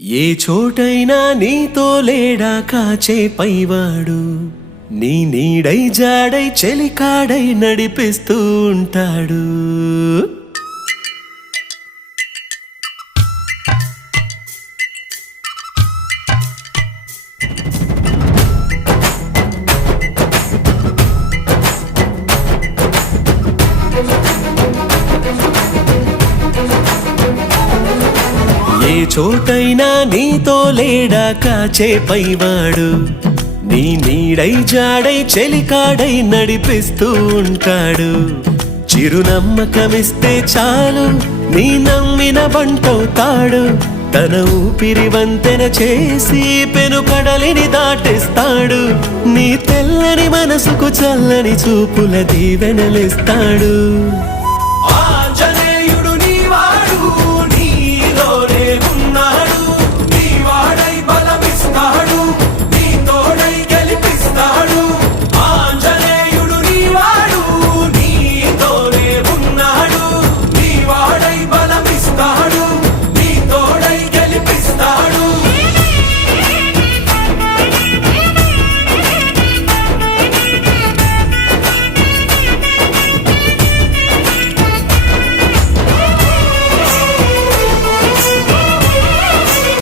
ఏ చోటైనా నీతో లేడా కాచే పైవాడు, నీ నీడై జాడై చెలికాడై నడిపిస్తూ ఉంటాడు. ఏ చోటైనా నీతో లేడా కాచే పైవాడు, నీ నీడై జాడై చెలికాడై నడిపిస్తూ ఉంటాడు. చిరునమ్మకమిస్తే చాలు నీ నమ్మిన బంటవుతాడు. తన ఊపిరి వంతెన చేసి పెను కడలిని దాటిస్తాడు. నీ తెల్లని మనసుకు చల్లని చూపుల దీవెనలిస్తాడు.